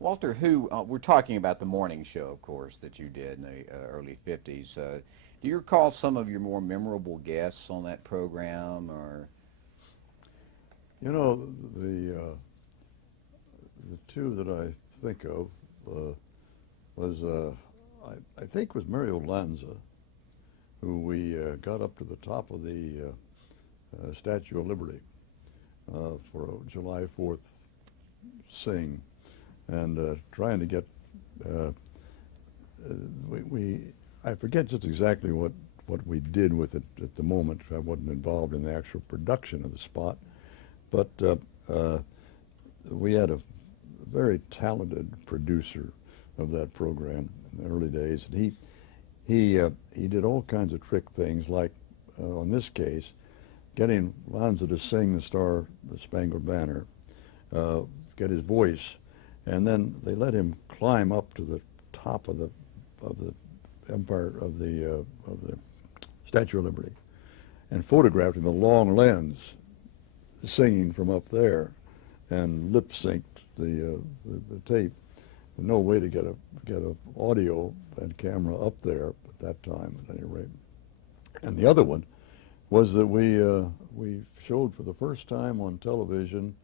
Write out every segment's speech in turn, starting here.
Walter, who we're talking about the morning show, of course, that you did in the early '50s. Do you recall some of your more memorable guests on that program, or You know, the two that I think of was I think was Mario Lanza, who we got up to the top of the Statue of Liberty for a July 4th sing, and trying to get uh, we I forget just exactly what we did with it at the moment. I wasn't involved in the actual production of the spot, but uh, we had a very talented producer of that program in the early days, and he did all kinds of trick things, like on this case, getting Lanza to sing the Spangled Banner, uh, get his voice, and then they let him climb up to the top of the Empire of the Statue of Liberty, and photographed him with a long lens, singing from up there, and lip synced the tape. No way to get a audio and camera up there at that time, at any rate. And the other one was that we showed for the first time on television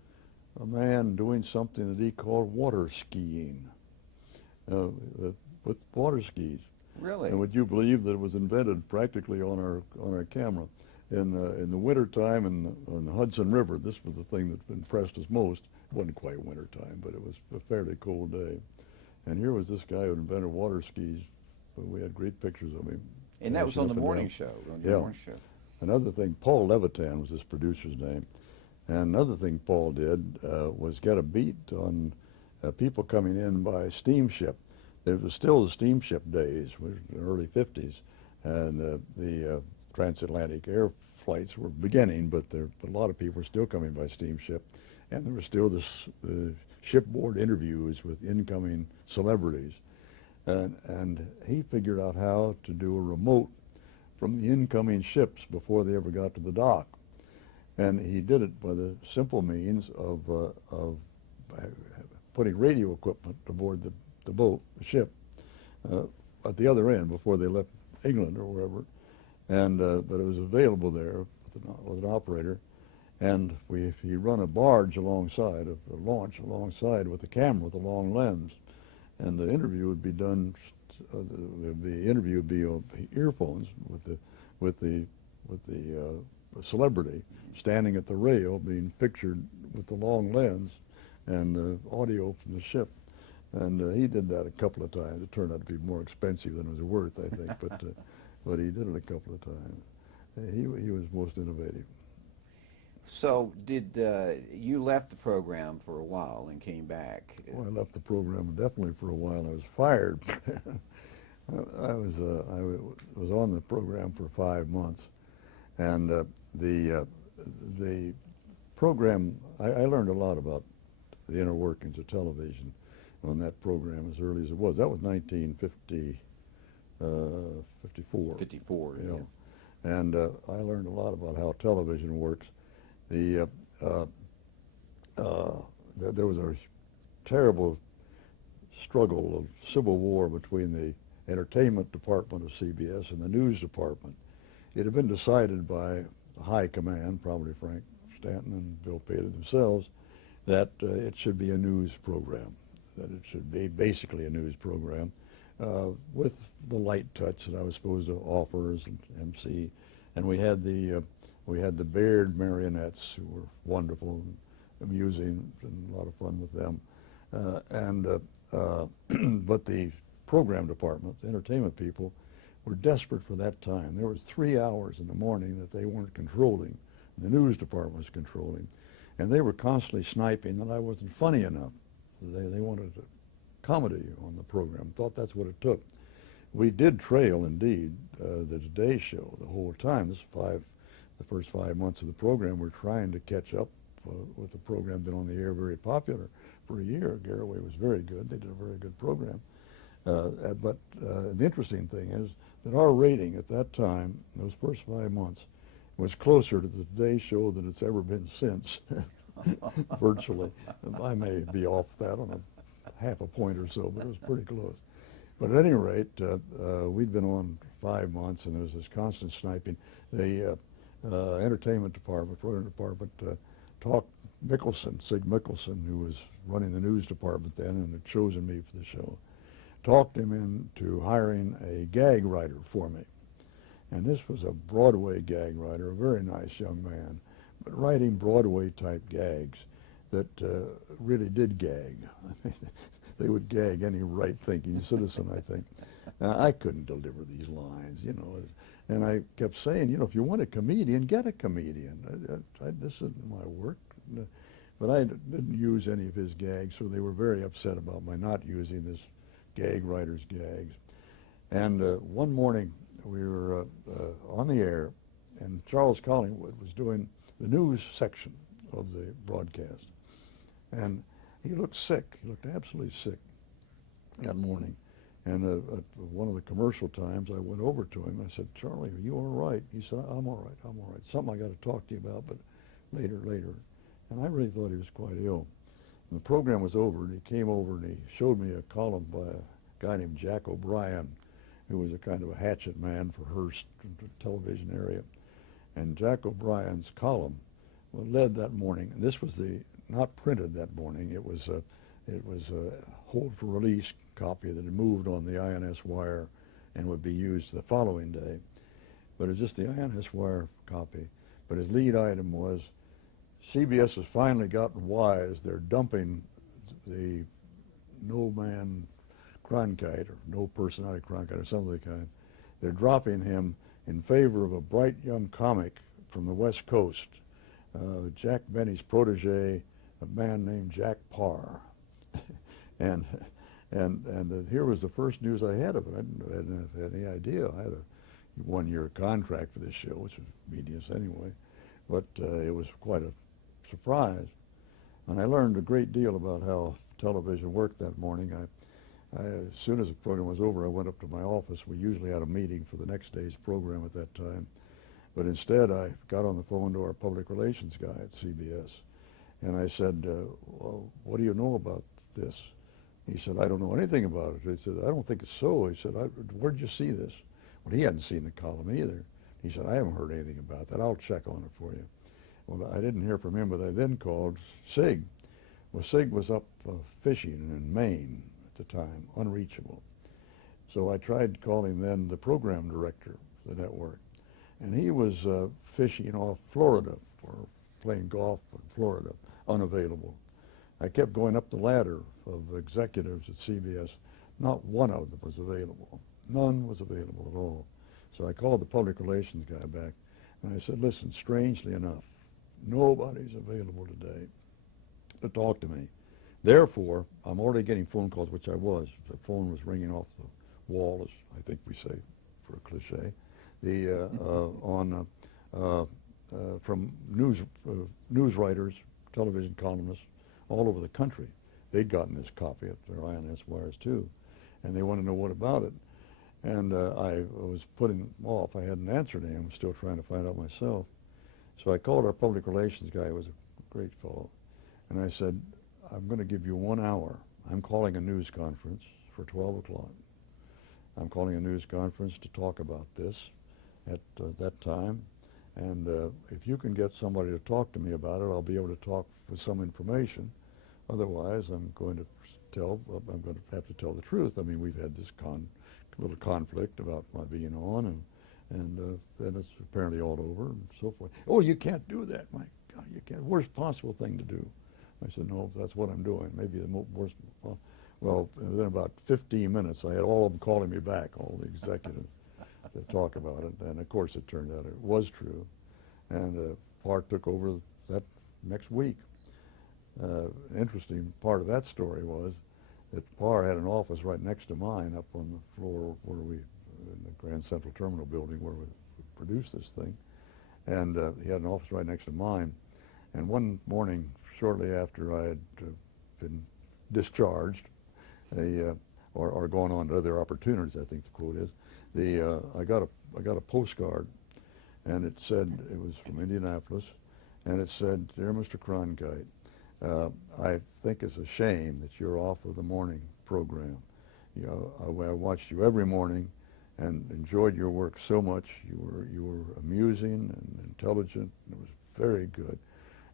a man doing something that he called water skiing uh, with water skis. really? And would you believe that it was invented practically on our camera? In the winter time on the Hudson River, this was the thing that impressed us most. It wasn't quite winter time, but it was a fairly cold day. And here was this guy who invented water skis. We had great pictures of him. And that was dashing on the up and morning down. show. On your Yeah. morning show. Another thing, Paul Levitan was this producer's name. And another thing Paul did was get a beat on people coming in by steamship. There was still the steamship days, which was the early 50s, and the transatlantic air flights were beginning, but a lot of people were still coming by steamship. And there were still this shipboard interviews with incoming celebrities. And he figured out how to do a remote from the incoming ships before they ever got to the dock. And he did it by the simple means of putting radio equipment aboard the boat, the ship, at the other end before they left England or wherever. And but it was available there with an operator. And he run a barge alongside, a launch alongside with a camera with a long lens. And the interview would be done, the interview would be on earphones with the celebrity standing at the rail being pictured with the long lens and audio from the ship. And he did that a couple of times. It turned out to be more expensive than it was worth, I think, but he did it a couple of times. He was most innovative. So did you left the program for a while and came back? Well, I left the program definitely for a while. I was fired. I was on the program for 5 months, and the program I learned a lot about the inner workings of television on that program as early as it was. That was 1950, 54. 54. You know. And I learned a lot about how television works. There was a terrible struggle of civil war between the entertainment department of CBS and the news department. It had been decided by the high command, probably Frank Stanton and Bill Peta themselves, that it should be a news program, that it should be basically a news program with the light touch that I was supposed to offer as an MC. And we had the Baird marionettes, who were wonderful and amusing, and a lot of fun with them. But the program department, the entertainment people, were desperate for that time. There was 3 hours in the morning that they weren't controlling. The news department was controlling. And they were constantly sniping that I wasn't funny enough. They wanted a comedy on the program, thought that's what it took. We did trail, indeed, the Today Show the whole time. The first 5 months of the program, we're trying to catch up with the program. Been on the air, very popular for a year. Garraway was very good. They did a very good program. But the interesting thing is that our rating at that time, those first 5 months, was closer to the Today Show than it's ever been since, virtually. I may be off that on half a point or so, but it was pretty close. But at any rate, we'd been on 5 months, and there was this constant sniping. The entertainment department, program department, talked Sig Mickelson, who was running the news department then and had chosen me for the show, talked him into hiring a gag writer for me. And this was a Broadway gag writer, a very nice young man, but writing Broadway-type gags that really did gag. They would gag any right-thinking citizen, I think. I couldn't deliver these lines, you know. And I kept saying, you know, if you want a comedian, get a comedian. This isn't my work. But I didn't use any of his gags, so they were very upset about my not using this gag writer's gags. And one morning, we were on the air, and Charles Collingwood was doing the news section of the broadcast. And he looked sick. He looked absolutely sick that morning. And at one of the commercial times, I went over to him. I said, "Charlie, are you all right?" He said, "I'm all right, I'm all right. Something I got to talk to you about, but later. And I really thought he was quite ill. And the program was over, and he came over and he showed me a column by a guy named Jack O'Brien, who was a kind of a hatchet man for Hearst television area. And Jack O'Brien's column led that morning. And this was not printed that morning. It was a hold for release copy that had moved on the INS wire and would be used the following day. But it was just the INS wire copy. But his lead item was, CBS has finally gotten wise. They're dumping the no man Cronkite, or no personality Cronkite, or something of the kind. They're dropping him in favor of a bright young comic from the West Coast, Jack Benny's protege, a man named Jack Parr. and here was the first news I had of it. I didn't have any idea. I had a 1-year contract for this show, which was medias anyway, but it was quite a surprise. And I learned a great deal about how television worked that morning. As soon as the program was over, I went up to my office. We usually had a meeting for the next day's program at that time. But instead, I got on the phone to our public relations guy at CBS. And I said, well, what do you know about this? He said, I don't know anything about it. He said, I don't think it's so. He said, where'd you see this? Well, he hadn't seen the column either. He said, I haven't heard anything about that. I'll check on it for you. Well, I didn't hear from him, but I then called Sig. Well, Sig was up fishing in Maine at the time, unreachable. So I tried calling then the program director of the network. And he was fishing off Florida, or playing golf in Florida, unavailable. I kept going up the ladder of executives at CBS. Not one of them was available. None was available at all. So I called the public relations guy back, and I said, listen, strangely enough, nobody's available today to talk to me. Therefore, I'm already getting phone calls, which I was. The phone was ringing off the wall, as I think we say, for a cliche, from news writers, television columnists all over the country. They'd gotten this copy at their INS wires too, and they wanted to know what about it. And I was putting them off. I hadn't answered him. I was still trying to find out myself. So I called our public relations guy, who was a great fellow, and I said, I'm going to give you 1 hour. I'm calling a news conference for 12 o'clock. I'm calling a news conference to talk about this at that time. And if you can get somebody to talk to me about it, I'll be able to talk with some information. Otherwise, I'm going to have to tell the truth. I mean, we've had this little conflict about my being on, and it's apparently all over and so forth. Oh, you can't do that. My God, you can't. Worst possible thing to do. I said, no, that's what I'm doing. Maybe the worst. Well, within about 15 minutes, I had all of them calling me back, all the executives, to talk about it. And of course, it turned out it was true. And Parr took over that next week. Interesting part of that story was that Parr had an office right next to mine up on the floor where in the Grand Central Terminal building where we produced this thing. And he had an office right next to mine. And one morning, shortly after I had been discharged, or gone on to other opportunities, I think the quote is, I got a postcard, and it said, it was from Indianapolis, and it said, Dear Mr. Cronkite, I think it's a shame that you're off of the morning program. You know, I watched you every morning and enjoyed your work so much. You were amusing and intelligent. And it was very good.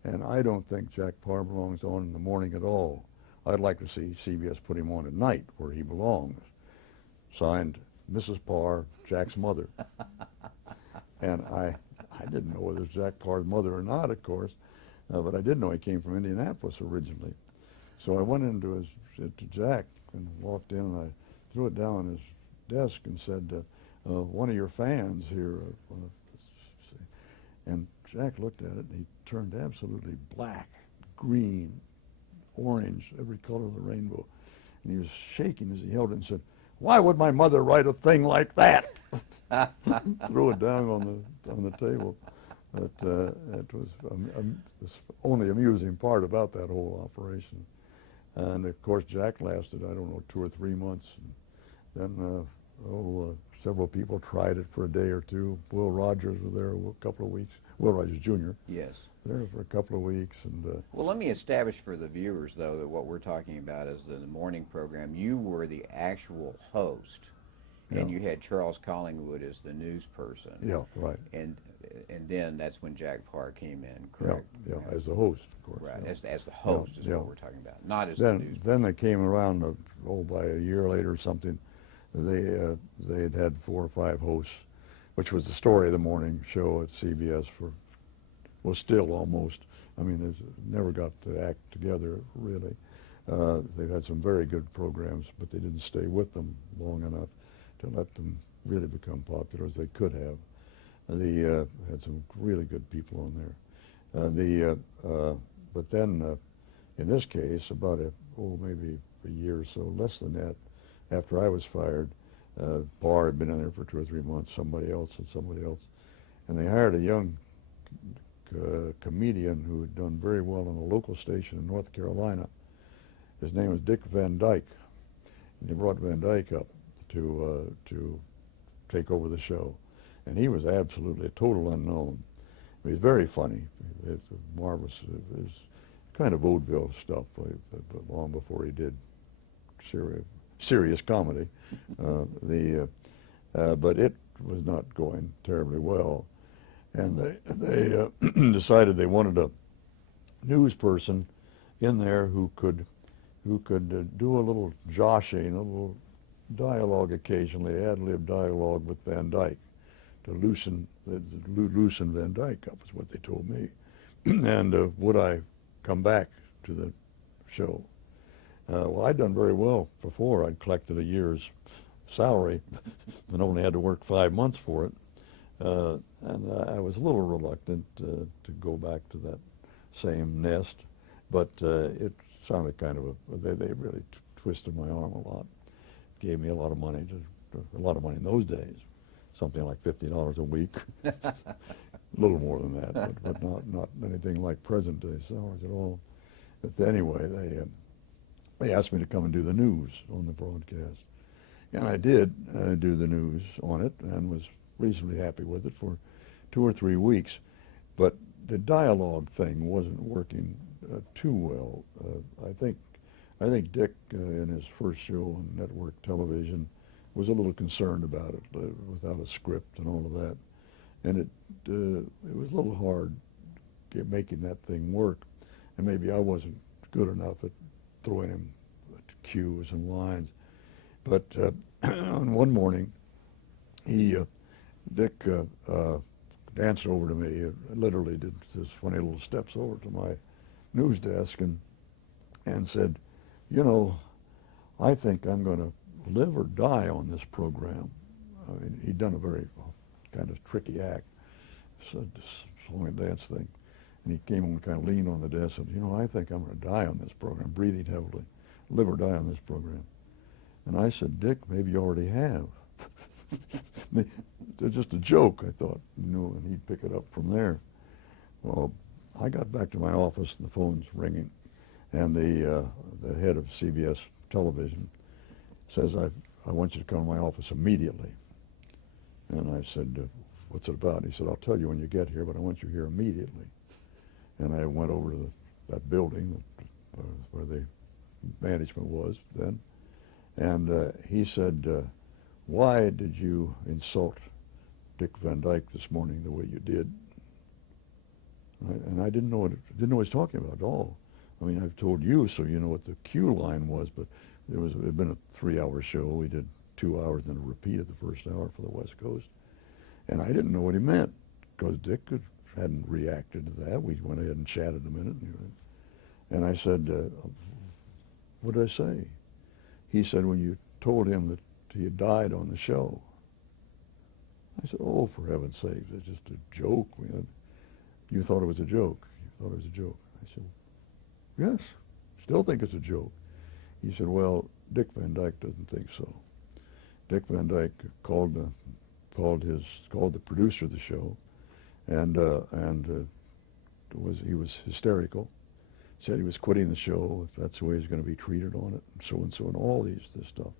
And I don't think Jack Parr belongs on in the morning at all. I'd like to see CBS put him on at night where he belongs. Signed, Mrs. Parr, Jack's mother. And I didn't know whether it was Jack Parr's mother or not, of course, but I did know he came from Indianapolis originally. So I went into to Jack and walked in, and I threw it down on his desk and said, one of your fans here. And Jack looked at it, and he turned absolutely black, green, orange, every color of the rainbow. And he was shaking as he held it and said, "Why would my mother write a thing like that?" Threw it down on the table. But it was the only amusing part about that whole operation. And of course, Jack lasted, I don't know, 2 or 3 months. And then several people tried it for a day or two. Will Rogers was there a couple of weeks. Will Rogers Jr. Yes. There for a couple of weeks. And well, let me establish for the viewers, though, that what we're talking about is the morning program. You were the actual host, and you had Charles Collingwood as the news person. Yeah, right. And then that's when Jack Parr came in, correct? Yeah, as the host, of course. Right, yeah. as the host is what we're talking about, not as then, the news. Then they came around, by a year later or something, they had 4 or 5 hosts, which was the story of the morning show at CBS was still almost. I mean, they never got the act together, really. They've had some very good programs, but they didn't stay with them long enough to let them really become popular as they could have. They had some really good people on there. But then, in this case, about maybe a year or so, less than that, after I was fired, Parr had been in there for 2 or 3 months, somebody else, and they hired a young comedian who had done very well on a local station in North Carolina. His name was Dick Van Dyke. And they brought Van Dyke up to take over the show. And he was absolutely a total unknown. He was very funny. It was marvelous. It was kind of vaudeville stuff, but long before he did serious comedy. But it was not going terribly well. And they decided they wanted a news person in there who could do a little joshing, a little dialogue occasionally, ad-lib dialogue with Van Dyke to loosen Van Dyke up, is what they told me. And would I come back to the show? Well, I'd done very well before. I'd collected a year's salary and only had to work 5 months for it. And I was a little reluctant to go back to that same nest, but it sounded kind of they really twisted my arm a lot, gave me a lot of money, a lot of money in those days, something like $50 a week, a little more than that, but not anything like present day salaries at all. But anyway, they asked me to come and do the news on the broadcast, and I did do the news on it and was reasonably happy with it for 2 or 3 weeks, but the dialogue thing wasn't working too well. I think Dick, in his first show on network television, was a little concerned about it, without a script and all of that, and it was a little hard making that thing work, and maybe I wasn't good enough at throwing him cues and lines, but on one morning, Dick danced over to me, literally did his funny little steps over to my news desk and said, "You know, I think I'm going to live or die on this program." I mean, he'd done a very kind of tricky act, song and dance thing. And he came and kind of leaned on the desk and said, "You know, I think I'm going to die on this program," breathing heavily, "live or die on this program." And I said, "Dick, maybe you already have." Just a joke, I thought, and he'd pick it up from there. Well, I got back to my office and the phone's ringing, and the head of CBS television says, I want you to come to my office immediately. And I said, "What's it about?" He said, "I'll tell you when you get here, but I want you here immediately." And I went over to that building, where the management was then, and he said, "Why did you insult Dick Van Dyke this morning the way you did?" And I didn't know what he was talking about at all. I mean, I've told you, so you know what the cue line was, but it had been a 3-hour show. We did 2 hours, then a repeat of the first hour for the West Coast, and I didn't know what he meant because Dick hadn't reacted to that. We went ahead and chatted a minute, and I said, "What did I say?" He said, "When you told him that he had died on the show." I said, "Oh, for heaven's sake, it's just a joke. You thought it was a joke. You thought it was a joke." I said, "Yes, still think it's a joke." He said, "Well, Dick Van Dyke doesn't think so." Dick Van Dyke called the producer of the show, and he was hysterical. Said he was quitting the show if that's the way he's going to be treated on it, and so, and all this stuff.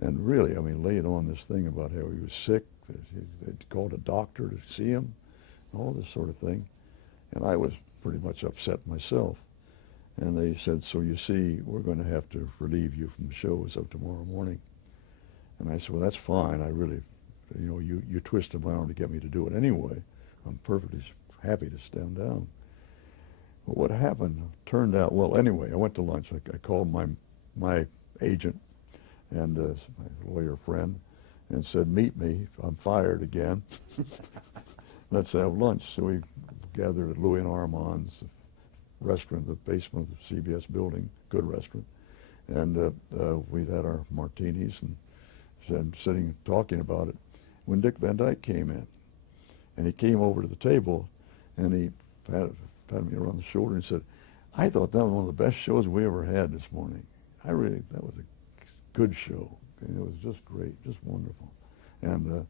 And really, I mean, laid on this thing about how he was sick. They'd called a doctor to see him, all this sort of thing. And I was pretty much upset myself. And they said, "So you see, we're going to have to relieve you from the show as of tomorrow morning." And I said, "Well, that's fine. I really, you twisted my arm to get me to do it anyway. I'm perfectly happy to stand down." Well, what happened turned out, well, anyway, I went to lunch. I called my agent and my lawyer friend and said, "Meet me. I'm fired again. Let's have lunch." So we gathered at Louis and Armand's restaurant, the basement of the CBS building, good restaurant. And we'd had our martinis and sitting talking about it when Dick Van Dyke came in. And he came over to the table and he patted me around the shoulder and said, "I thought that was one of the best shows we ever had this morning. That was a good show. It was just great, just wonderful." And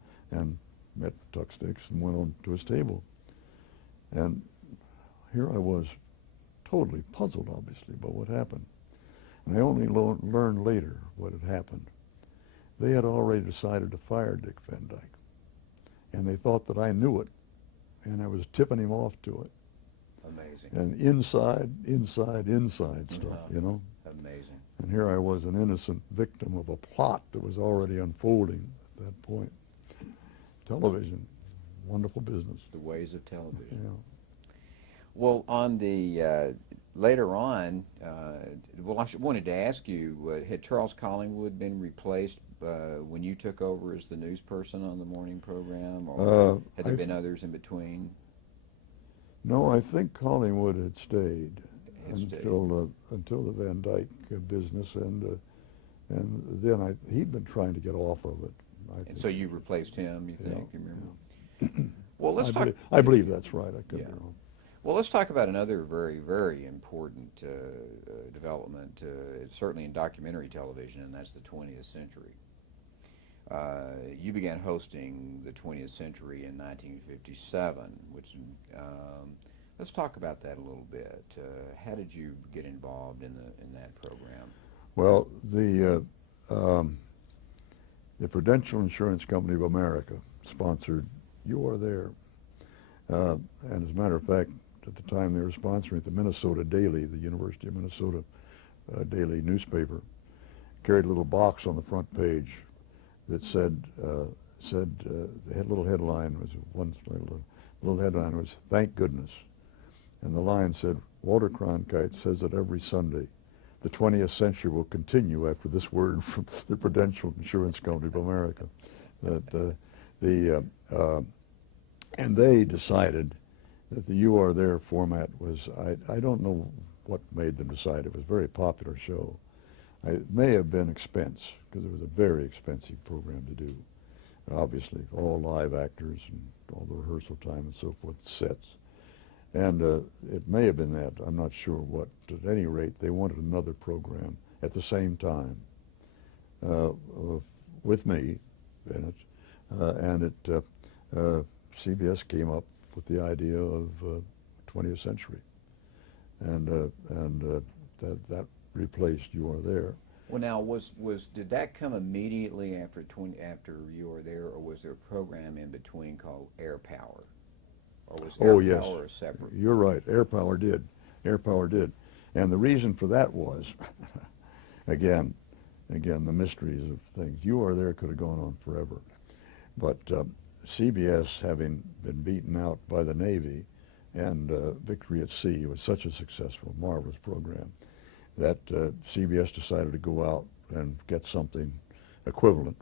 met Tuck Sticks and went on to his table. And here I was, totally puzzled, obviously, by what happened. And I only learned later what had happened. They had already decided to fire Dick Van Dyke. And they thought that I knew it, and I was tipping him off to it. Amazing. And inside stuff, Amazing. And here I was, an innocent victim of a plot that was already unfolding at that point. Television, wonderful business. The ways of television. Yeah. Well, on the later on, wanted to ask you, had Charles Collingwood been replaced when you took over as the news person on the morning program, or had there been others in between? No, I think Collingwood had stayed until the Van Dyke business, and then he'd been trying to get off of it. I think. And so you replaced him, you think? You remember? Yeah. Well, let's talk. I believe that's right. I could be wrong. Well, let's talk about another very, very important development, certainly in documentary television, and that's the 20th century. You began hosting the 20th century in 1957, which, let's talk about that a little bit. How did you get involved in that program? Well, the Prudential Insurance Company of America sponsored You Are There. And as a matter of fact, at the time they were sponsoring the Minnesota Daily, the University of Minnesota daily newspaper, carried a little box on the front page that said the little headline was "Thank Goodness," and the line said, "Walter Cronkite says that every Sunday, the 20th century will continue after this word from the Prudential Insurance Company of America." And they decided that the You Are There format was, I don't know what made them decide. It was a very popular show. It may have been expense, because it was a very expensive program to do. Obviously, all live actors and all the rehearsal time and so forth, sets. And it may have been that, I'm not sure what. At any rate, they wanted another program at the same time with me in it. And CBS came up with the idea of 20th century. And that replaced You Are There. Well, now, did that come immediately after You Are There, or was there a program in between called Air Power? Or was Air Power a separate? You're right. Air Power did. And the reason for that was, again, the mysteries of things. You Are There could have gone on forever. But CBS, having been beaten out by the Navy, and Victory at Sea was such a successful, marvelous program, that CBS decided to go out and get something equivalent.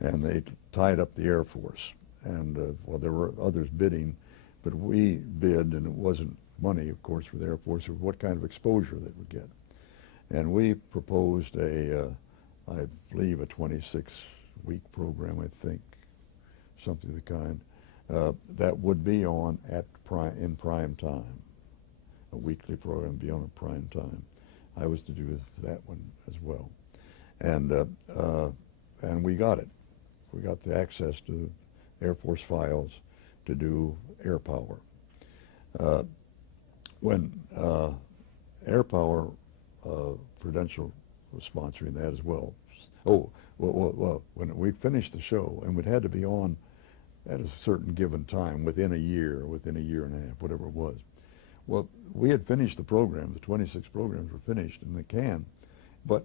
And they tied up the Air Force. And, well, there were others bidding, but we bid, and it wasn't money, of course, for the Air Force, or what kind of exposure they would get. And we proposed I believe, a 26-week program, I think, something of the kind, that would be on in prime time, a weekly program be on in prime time. I was to do that one as well. And we got it. We got the access to Air Force files to do air power. When Air Power, Prudential was sponsoring that as well. Oh, well, when we finished the show, and it had to be on at a certain given time, within a year and a half, whatever it was. Well, we had finished the program. The 26 programs were finished in the can, but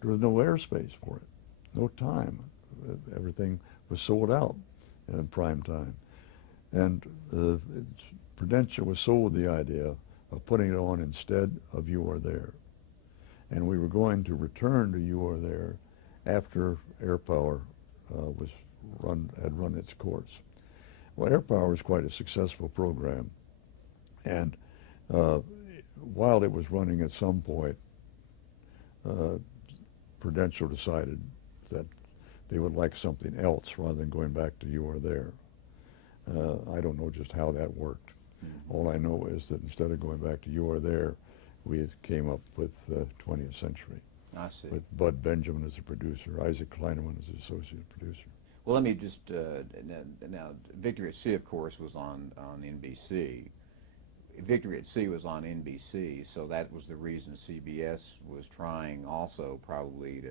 there was no airspace for it, no time. Everything was sold out in prime time. And Prudential was sold the idea of putting it on instead of You Are There. And we were going to return to You Are There after Air Power had run its course. Well, Air Power was quite a successful program, and while it was running, at some point, Prudential decided that they would like something else rather than going back to You Are There. I don't know just how that worked. Mm-hmm. All I know is that instead of going back to You Are There, we came up with 20th Century. I see. With Bud Benjamin as a producer, Isaac Kleineman as associate producer. Well, let me just, now, Victory at Sea, of course, was on NBC. Victory at Sea was on NBC, so that was the reason CBS was trying also probably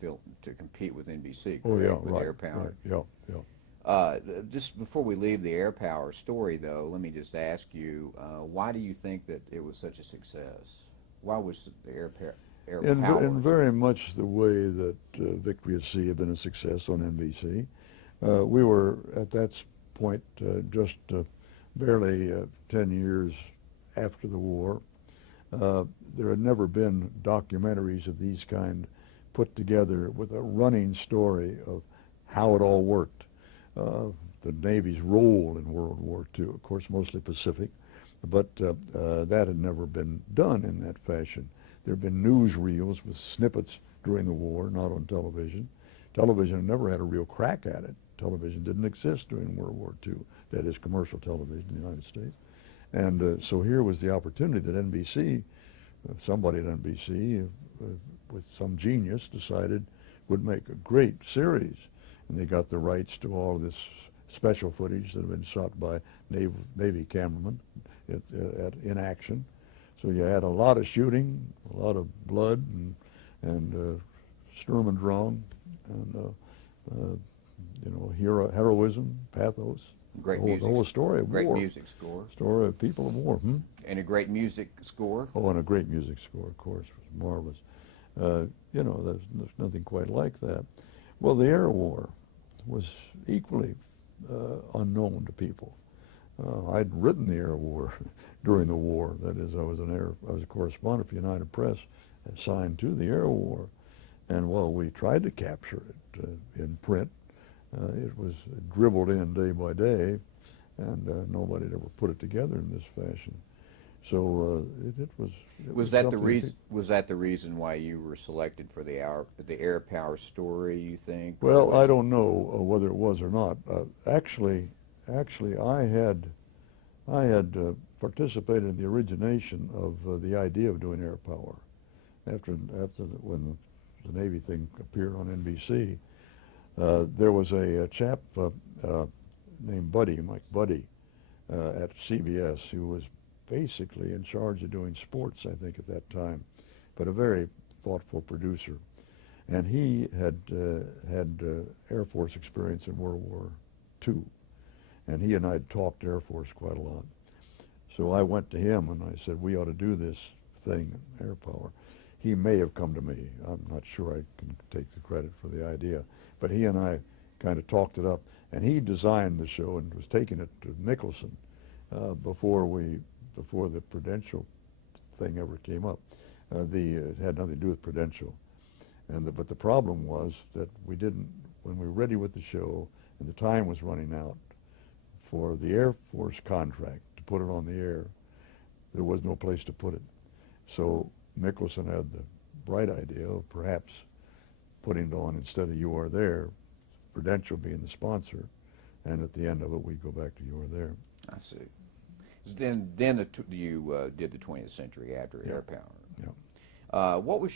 to compete with NBC. Oh, yeah, with right, Air Power. right, yeah. Just before we leave the Air Power story, though, let me just ask you, why do you think that it was such a success? Why was the Air Power? In very much the way that Victory at Sea had been a success on NBC. We were, at that point, just barely 10 years after the war. There had never been documentaries of these kind put together with a running story of how it all worked. The Navy's role in World War II, of course, mostly Pacific, but that had never been done in that fashion. There have been newsreels with snippets during the war, not on television. Television never had a real crack at it. Television didn't exist during World War II, that is, commercial television in the United States. And so here was the opportunity that NBC, somebody at NBC, with some genius, decided would make a great series. And they got the rights to all of this special footage that had been shot by Navy cameramen in action. So you had a lot of shooting, a lot of blood, and Sturm und Drang, and you know, heroism, pathos. Great music. The whole story of great war. Great music score. Story of people of war. And a great music score. Oh, and a great music score, of course, was marvelous. You know, there's nothing quite like that. Well, the air war was equally unknown to people. I'd written the air war during the war. That is, I was a correspondent for United Press, assigned to the air war, and while we tried to capture it in print, it was dribbled in day by day, and nobody had ever put it together in this fashion. So it was. Was that the reason? Was that the reason why you were selected for the Air Power story? You think? Well, I don't know whether it was or not. Actually, I had participated in the origination of the idea of doing air power. When the Navy thing appeared on NBC, there was a chap named Mike Buddy, at CBS, who was basically in charge of doing sports, I think, at that time, but a very thoughtful producer. And he had Air Force experience in World War II. And he and I had talked Air Force quite a lot. So I went to him and I said, we ought to do this thing, air power. He may have come to me. I'm not sure I can take the credit for the idea. But he and I kind of talked it up. And he designed the show and was taking it to Nicholson before the Prudential thing ever came up. It had nothing to do with Prudential. But the problem was that we didn't, when we were ready with the show and the time was running out for the Air Force contract to put it on the air, there was no place to put it. So Nicholson had the bright idea of perhaps putting it on instead of You Are There, Prudential being the sponsor, and at the end of it we'd go back to You Are There. I see. Then you did the 20th Century after Air Power. Yeah. What was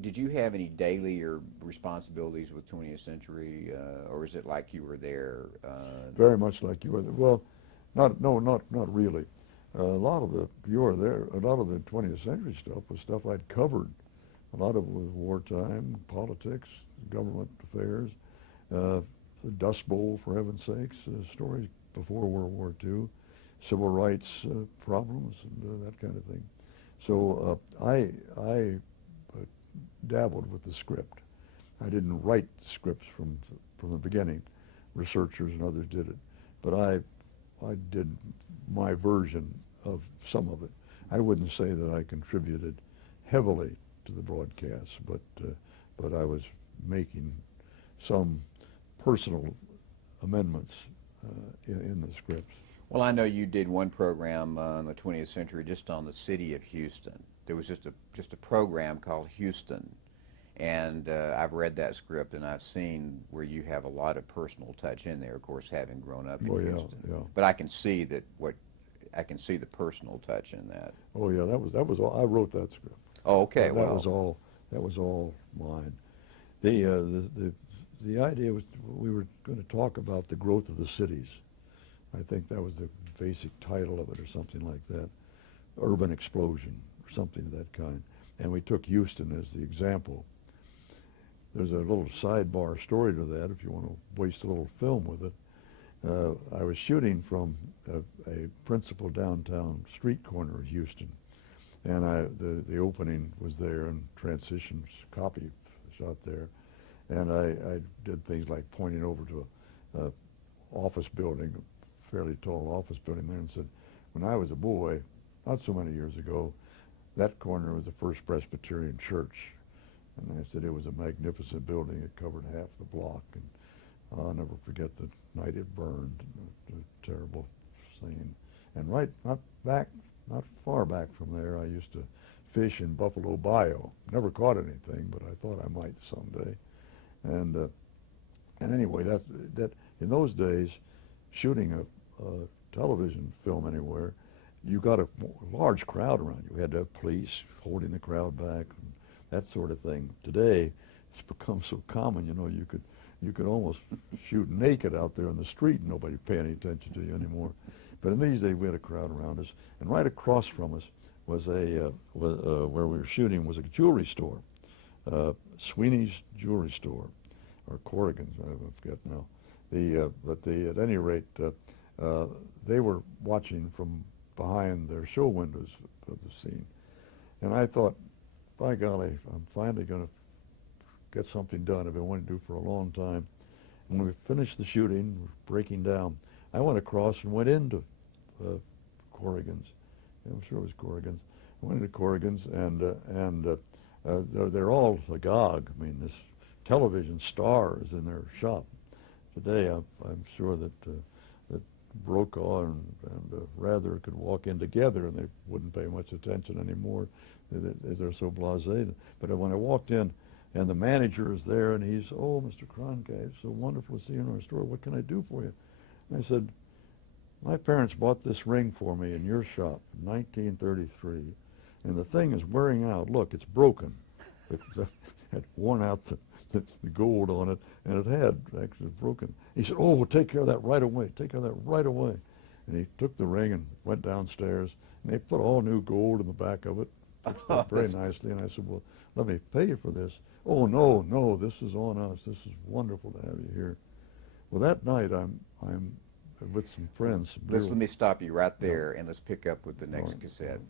did you have any daily or responsibilities with 20th Century, or is it like you were there? Very much like You Are There. Well, not really. A lot of the You Are There, a lot of the 20th Century stuff was stuff I'd covered. A lot of it was wartime, politics, government affairs, the Dust Bowl, for heaven's sakes, stories before World War II, civil rights problems, and that kind of thing. So I dabbled with the script. I didn't write the scripts from the beginning. Researchers and others did it, but I did my version of some of it. I wouldn't say that I contributed heavily to the broadcast, but I was making some personal amendments in the scripts. Well, I know you did one program on the 20th Century just on the city of Houston. There was just a program called Houston, and I've read that script and I've seen where you have a lot of personal touch in there. Of course, having grown up in Houston, yeah. But I can see the personal touch in that. Oh yeah, that was all. I wrote that script. Oh, okay. That was all mine. The idea was we were going to talk about the growth of the cities. I think that was the basic title of it or something like that. Urban explosion or something of that kind. And we took Houston as the example. There's a little sidebar story to that if you want to waste a little film with it. I was shooting from a principal downtown street corner of Houston. And the opening was there and transitions copy shot there. And I did things like pointing over to a office building, a fairly tall office building there, and said, when I was a boy, not so many years ago, that corner was the First Presbyterian Church. And I said it was a magnificent building. It covered half the block. And I'll never forget the night it burned, a terrible scene. And not far back from there, I used to fish in Buffalo Bayou. Never caught anything, but I thought I might someday. And anyway, that in those days, shooting a television film anywhere, you got a large crowd around you. We had to have police holding the crowd back, and that sort of thing. Today, it's become so common. You know, you could almost shoot naked out there in the street, and nobody pay any attention to you anymore. But in these days, we had a crowd around us, and right across from us was where we were shooting was a jewelry store, Sweeney's Jewelry Store, or Corrigan's, I forget now. At any rate, they were watching from behind their show windows of the scene, and I thought, by golly, I'm finally going to get something done I've been wanting to do for a long time. And when we finished the shooting, breaking down, I went across and went into Corrigan's. I'm sure it was Corrigan's. I went into Corrigan's, and they're all agog. I mean, this television star is in their shop. Today, I'm sure that Brokaw and Rather could walk in together, and they wouldn't pay much attention anymore, as they're so blasé. But when I walked in, and the manager is there, and he's, "Oh, Mr. Cronkite, it's so wonderful to see you in our store. What can I do for you?" And I said, "My parents bought this ring for me in your shop in 1933, and the thing is wearing out. Look, it's broken." It had worn out the gold on it, and it had actually broken. He said, "Oh, we'll take care of that right away. Take care of that right away." And he took the ring and went downstairs, and they put all new gold in the back of it, fixed it very nicely. And I said, "Well, let me pay you for this." "Oh, no, this is on us. This is wonderful to have you here." Well, that night I'm with some friends. Let me stop you right there, and let's pick up with the next cassette.